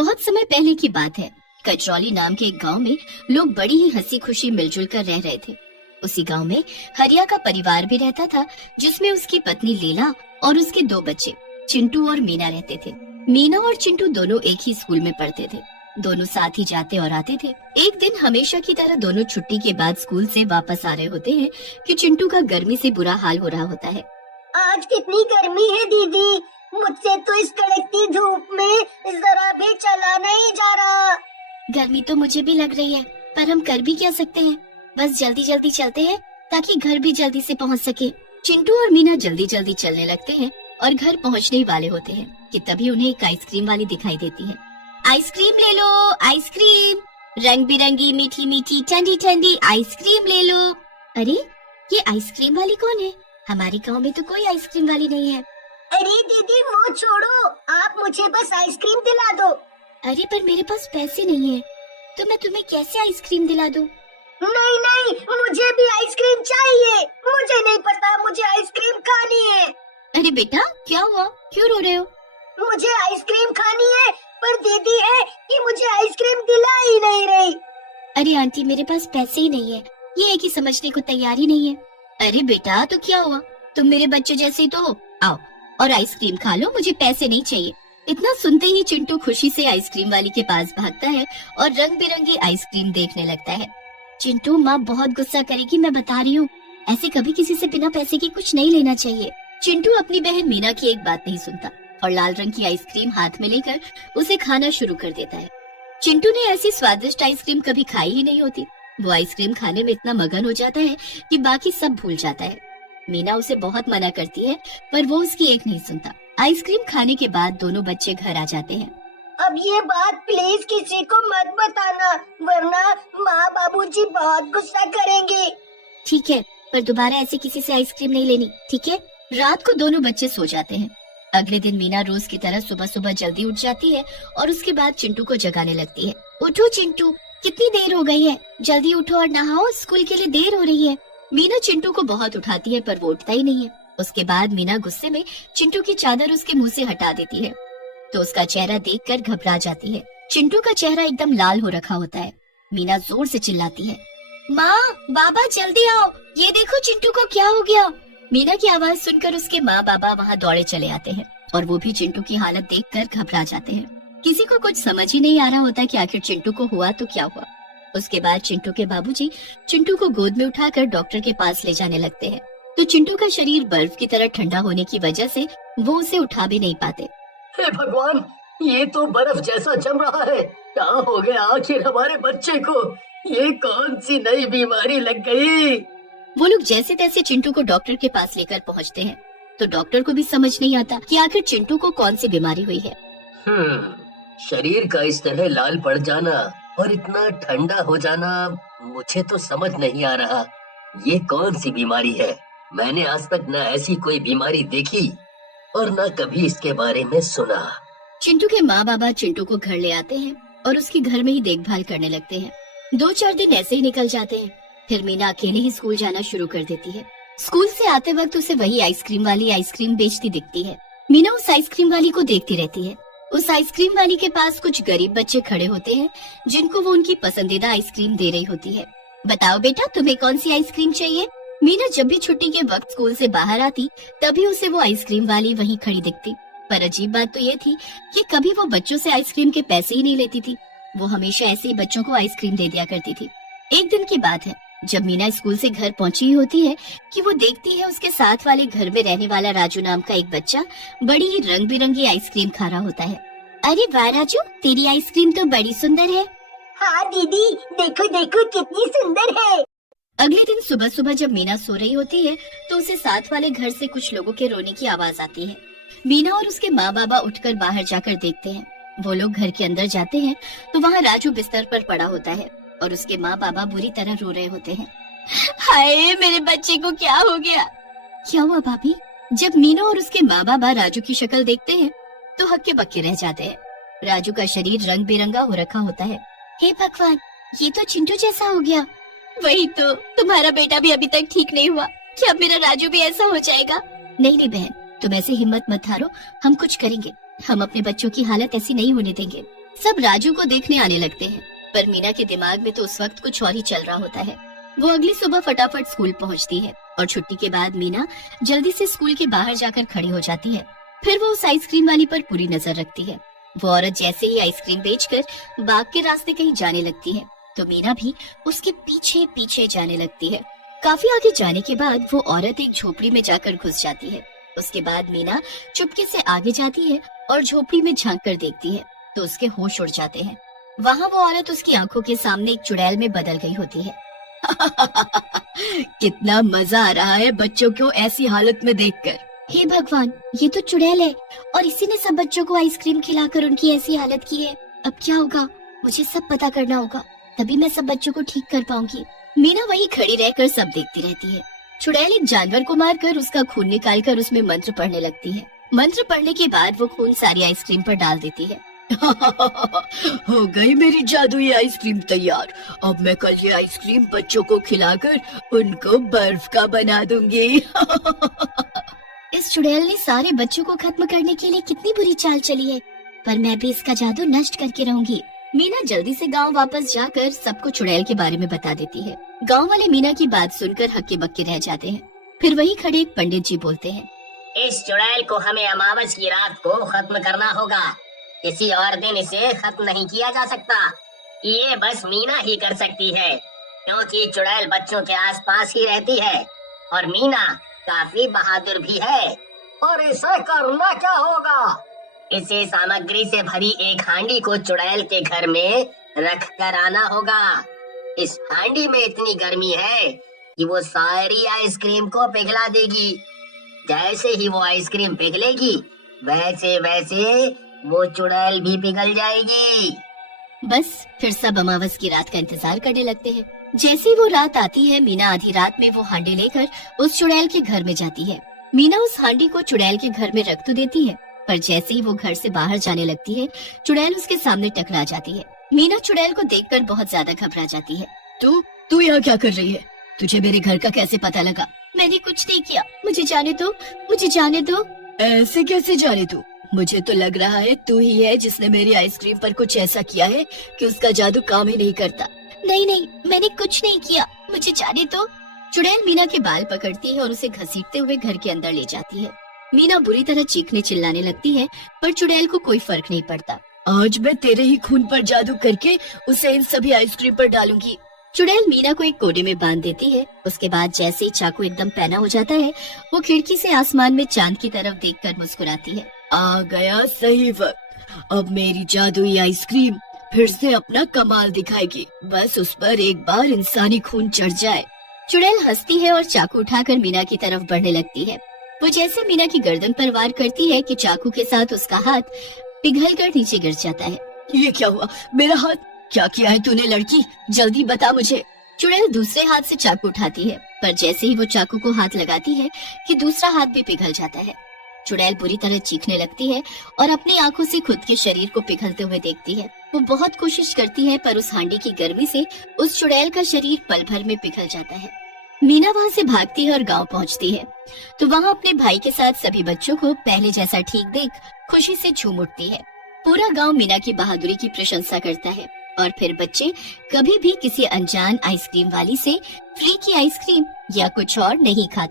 बहुत समय पहले की बात है। कचरौली नाम के एक गांव में लोग बड़ी ही हंसी खुशी मिलजुल कर रह रहे थे। उसी गांव में हरिया का परिवार भी रहता था, जिसमें उसकी पत्नी लीला और उसके 2 बच्चे चिंटू और मीना रहते थे। मीना और चिंटू दोनों एक ही स्कूल में पढ़ते थे। दोनों साथ ही जाते और आते थे। एक दिन हमेशा की तरह दोनों छुट्टी के बाद स्कूल से वापस आ रहे होते हैं कि चिंटू का गर्मी से बुरा हाल हो रहा होता है। आज कितनी गर्मी है दीदी, मुझसे तो इस कड़कती धूप में जरा भी चला नहीं जा रहा। गर्मी तो मुझे भी लग रही है, पर हम कर भी क्या सकते हैं। बस जल्दी जल्दी चलते हैं ताकि घर भी जल्दी से पहुंच सके। चिंटू और मीना जल्दी जल्दी चलने लगते हैं और घर पहुंचने ही वाले होते हैं कि तभी उन्हें एक आइसक्रीम वाली दिखाई देती है। आइसक्रीम ले लो, आइसक्रीम, रंग बिरंगी मीठी मीठी ठंडी ठंडी आइसक्रीम ले लो। अरे ये आइसक्रीम वाली कौन है? हमारे गांव में तो कोई आइसक्रीम वाली नहीं है। अरे दीदी वो छोड़ो, आप मुझे बस आइसक्रीम दिला दो। अरे पर मेरे पास पैसे नहीं है, तो मैं तुम्हें कैसे आइसक्रीम दिला दूं? नहीं नहीं, मुझे भी आइसक्रीम चाहिए। मुझे नहीं पता, मुझे आइसक्रीम खानी है। अरे बेटा क्या हुआ, क्यों रो रहे हो? मुझे आइसक्रीम खानी है, पर दीदी है कि मुझे आइसक्रीम दिला ही नहीं रही। अरे आंटी मेरे पास पैसे ही नहीं है, ये है कि समझने को तैयार ही नहीं है। अरे बेटा तो क्या हुआ, तुम मेरे बच्चे जैसे ही तो हो। आओ और आइसक्रीम खा लो, मुझे पैसे नहीं चाहिए। इतना सुनते ही चिंटू खुशी से आइसक्रीम वाली के पास भागता है और रंग बिरंगी आइसक्रीम देखने लगता है। चिंटू माँ बहुत गुस्सा करेगी, मैं बता रही हूँ। ऐसे कभी किसी से बिना पैसे के कुछ नहीं लेना चाहिए। चिंटू अपनी बहन मीना की एक बात नहीं सुनता और लाल रंग की आइसक्रीम हाथ में लेकर उसे खाना शुरू कर देता है। चिंटू ने ऐसी स्वादिष्ट आइसक्रीम कभी खाई ही नहीं होती। वो आइसक्रीम खाने में इतना मगन हो जाता है कि बाकी सब भूल जाता है। मीना उसे बहुत मना करती है, पर वो उसकी एक नहीं सुनता। आइसक्रीम खाने के बाद दोनों बच्चे घर आ जाते हैं। अब ये बात प्लीज किसी को मत बताना, वरना माँ बाबूजी बहुत गुस्सा करेंगे। ठीक है, पर दोबारा ऐसे किसी से आइसक्रीम नहीं लेनी, ठीक है? रात को दोनों बच्चे सो जाते हैं। अगले दिन मीना रोज की तरह सुबह सुबह जल्दी उठ जाती है और उसके बाद चिंटू को जगाने लगती है। उठो चिंटू, कितनी देर हो गई है, जल्दी उठो और नहाओ, स्कूल के लिए देर हो रही है। मीना चिंटू को बहुत उठाती है, पर वो उठता ही नहीं है। उसके बाद मीना गुस्से में चिंटू की चादर उसके मुंह से हटा देती है, तो उसका चेहरा देखकर घबरा जाती है। चिंटू का चेहरा एकदम लाल हो रखा होता है। मीना जोर से चिल्लाती है, माँ बाबा जल्दी आओ, ये देखो चिंटू को क्या हो गया। मीना की आवाज सुनकर उसके माँ बाबा वहाँ दौड़े चले आते हैं और वो भी चिंटू की हालत देखकर घबरा जाते हैं। किसी को कुछ समझ ही नहीं आ रहा होता कि आखिर चिंटू को हुआ तो क्या हुआ। उसके बाद चिंटू के बाबूजी चिंटू को गोद में उठाकर डॉक्टर के पास ले जाने लगते हैं, तो चिंटू का शरीर बर्फ की तरह ठंडा होने की वजह से वो उसे उठा भी नहीं पाते। हे भगवान, ये तो बर्फ जैसा जम रहा है। क्या हो गया आखिर हमारे बच्चे को? ये कौन सी नई बीमारी लग गई? वो लोग जैसे तैसे चिंटू को डॉक्टर के पास लेकर पहुँचते हैं, तो डॉक्टर को भी समझ नहीं आता कि आखिर चिंटू को कौन सी बीमारी हुई है। शरीर का इस तरह लाल पड़ जाना और इतना ठंडा हो जाना मुझे तो समझ नहीं आ रहा। ये कौन सी बीमारी है? मैंने आज तक न ऐसी कोई बीमारी देखी और न कभी इसके बारे में सुना। चिंटू के माँ बाबा चिंटू को घर ले आते हैं और उसकी घर में ही देखभाल करने लगते हैं। 2-4 दिन ऐसे ही निकल जाते हैं। फिर मीना अकेले ही स्कूल जाना शुरू कर देती है। स्कूल से आते वक्त उसे वही आइसक्रीम वाली आइसक्रीम बेचती दिखती है। मीना उस आइसक्रीम वाली को देखती रहती है। उस आइसक्रीम वाली के पास कुछ गरीब बच्चे खड़े होते हैं, जिनको वो उनकी पसंदीदा आइसक्रीम दे रही होती है। बताओ बेटा, तुम्हें कौन सी आइसक्रीम चाहिए? मीना जब भी छुट्टी के वक्त स्कूल से बाहर आती, तभी उसे वो आइसक्रीम वाली वहीं खड़ी दिखती। पर अजीब बात तो ये थी कि कभी वो बच्चों से आइसक्रीम के पैसे ही नहीं लेती थी। वो हमेशा ऐसे ही बच्चों को आइसक्रीम दे दिया करती थी। एक दिन की बात है, जब मीना स्कूल से घर पहुंची ही होती है कि वो देखती है उसके साथ वाले घर में रहने वाला राजू नाम का एक बच्चा बड़ी ही रंग बिरंगी आइसक्रीम खा रहा होता है। अरे वाह राजू, तेरी आइसक्रीम तो बड़ी सुंदर है। हाँ दीदी, देखो देखो कितनी सुंदर है। अगले दिन सुबह सुबह जब मीना सो रही होती है, तो उसे साथ वाले घर से कुछ लोगों के रोने की आवाज आती है। मीना और उसके माँ बाबा उठकर बाहर जाकर देखते हैं। वो लोग घर के अंदर जाते हैं तो वहाँ राजू बिस्तर पर पड़ा होता है और उसके माँ बाबा बुरी तरह रो रहे होते हैं। हाय मेरे बच्चे को क्या हो गया? क्या हुआ भाभी? जब मीना और उसके माँ बाबा राजू की शक्ल देखते हैं तो हक्के बक्के रह जाते हैं। राजू का शरीर रंग बिरंगा हो रखा होता है। हे भगवान, ये तो चिंटू जैसा हो गया। वही तो, तुम्हारा बेटा भी अभी तक ठीक नहीं हुआ, क्या मेरा राजू भी ऐसा हो जाएगा? नहीं नहीं बहन, तुम ऐसे हिम्मत मत हारो, हम कुछ करेंगे। हम अपने बच्चों की हालत ऐसी नहीं होने देंगे। सब राजू को देखने आने लगते हैं, पर मीना के दिमाग में तो उस वक्त कुछ और ही चल रहा होता है। वो अगली सुबह फटाफट स्कूल पहुंचती है और छुट्टी के बाद मीना जल्दी से स्कूल के बाहर जाकर खड़ी हो जाती है। फिर वो उस आइसक्रीम वाली पर पूरी नजर रखती है। वो औरत जैसे ही आइसक्रीम बेचकर बाग के रास्ते कहीं जाने लगती है, तो मीना भी उसके पीछे पीछे जाने लगती है। काफी आगे जाने के बाद वो औरत एक झोपड़ी में जाकर घुस जाती है। उसके बाद मीना चुपके से आगे जाती है और झोपड़ी में झांक कर देखती है, तो उसके होश उड़ जाते हैं। वहाँ वो औरत उसकी आंखों के सामने एक चुड़ैल में बदल गई होती है। कितना मजा आ रहा है बच्चों को ऐसी हालत में देखकर। हे भगवान, ये तो चुड़ैल है और इसी ने सब बच्चों को आइसक्रीम खिलाकर उनकी ऐसी हालत की है। अब क्या होगा, मुझे सब पता करना होगा, तभी मैं सब बच्चों को ठीक कर पाऊंगी। मीना वहीं खड़ी रहकर सब देखती रहती है। चुड़ैल एक जानवर को मारकर उसका खून निकालकर उसमें मंत्र पढ़ने लगती है। मंत्र पढ़ने के बाद वो खून सारी आइसक्रीम पर डाल देती है। हो गई मेरी जादुई आइसक्रीम तैयार। अब मैं कल ये आइसक्रीम बच्चों को खिलाकर उनको बर्फ का बना दूंगी। इस चुड़ैल ने सारे बच्चों को खत्म करने के लिए कितनी बुरी चाल चली है, पर मैं भी इसका जादू नष्ट करके रहूंगी। मीना जल्दी से गांव वापस जाकर सबको चुड़ैल के बारे में बता देती है। गांव वाले मीना की बात सुनकर हक्के बक्के रह जाते हैं। फिर वहीं खड़े एक पंडित जी बोलते हैं, इस चुड़ैल को हमें अमावस की रात को खत्म करना होगा। किसी और दिन इसे खत्म नहीं किया जा सकता। ये बस मीना ही कर सकती है, क्योंकि चुड़ैल बच्चों के आसपास ही रहती है और मीना काफी बहादुर भी है। और इसे करना क्या होगा? इसे सामग्री से भरी एक हांडी को चुड़ैल के घर में रख कर आना होगा। इस हांडी में इतनी गर्मी है कि वो सारी आइसक्रीम को पिघला देगी। जैसे ही वो आइसक्रीम पिघलेगी, वैसे वैसे वो चुड़ैल भी पिघल जाएगी। बस फिर सब अमावस की रात का इंतजार करने लगते हैं। जैसे ही वो रात आती है, मीना आधी रात में वो हांडी लेकर उस चुड़ैल के घर में जाती है। मीना उस हांडी को चुड़ैल के घर में रख तो देती है, पर जैसे ही वो घर से बाहर जाने लगती है, चुड़ैल उसके सामने टकरा जाती है। मीना चुड़ैल को देखकर बहुत ज्यादा घबरा जाती है। तू यहाँ क्या कर रही है? तुझे मेरे घर का कैसे पता लगा? मैंने कुछ नहीं किया, मुझे जाने दो, मुझे जाने दो। ऐसे कैसे जाने दो? मुझे तो लग रहा है तू ही है जिसने मेरी आइसक्रीम पर कुछ ऐसा किया है कि उसका जादू काम ही नहीं करता। नहीं, मैंने कुछ नहीं किया, मुझे जाने दो। चुड़ैल मीना के बाल पकड़ती है और उसे घसीटते हुए घर के अंदर ले जाती है। मीना बुरी तरह चीखने चिल्लाने लगती है, पर चुड़ैल को कोई फर्क नहीं पड़ता। आज मैं तेरे ही खून पर जादू करके उसे इन सभी आइसक्रीम पर डालूंगी। चुड़ैल मीना को एक कोडे में बांध देती है। उसके बाद जैसे ही चाकू एकदम पैना हो जाता है, वो खिड़की से आसमान में चांद की तरफ देखकर मुस्कुराती है। आ गया सही वक्त। अब मेरी जादुई आइसक्रीम फिर से अपना कमाल दिखाएगी। बस उस पर एक बार इंसानी खून चढ़ जाए। चुड़ैल हंसती है और चाकू उठाकर मीना की तरफ बढ़ने लगती है। वो जैसे मीना की गर्दन पर वार करती है कि चाकू के साथ उसका हाथ पिघलकर नीचे गिर जाता है। ये क्या हुआ? मेरा हाथ क्या किया है तूने लड़की? जल्दी बता मुझे। चुड़ैल दूसरे हाथ से चाकू उठाती है, पर जैसे ही वो चाकू को हाथ लगाती है कि दूसरा हाथ भी पिघल जाता है। चुड़ैल बुरी तरह चीखने लगती है और अपनी आंखों से खुद के शरीर को पिघलते हुए देखती है। वो बहुत कोशिश करती है, पर उस हांडी की गर्मी से उस चुड़ैल का शरीर पल भर में पिघल जाता है। मीना वहाँ से भागती है और गांव पहुँचती है, तो वहाँ अपने भाई के साथ सभी बच्चों को पहले जैसा ठीक देख खुशी से झूम उठती है। पूरा गांव मीना की बहादुरी की प्रशंसा करता है और फिर बच्चे कभी भी किसी अनजान आइसक्रीम वाली से फ्री की आइसक्रीम या कुछ और नहीं खाते।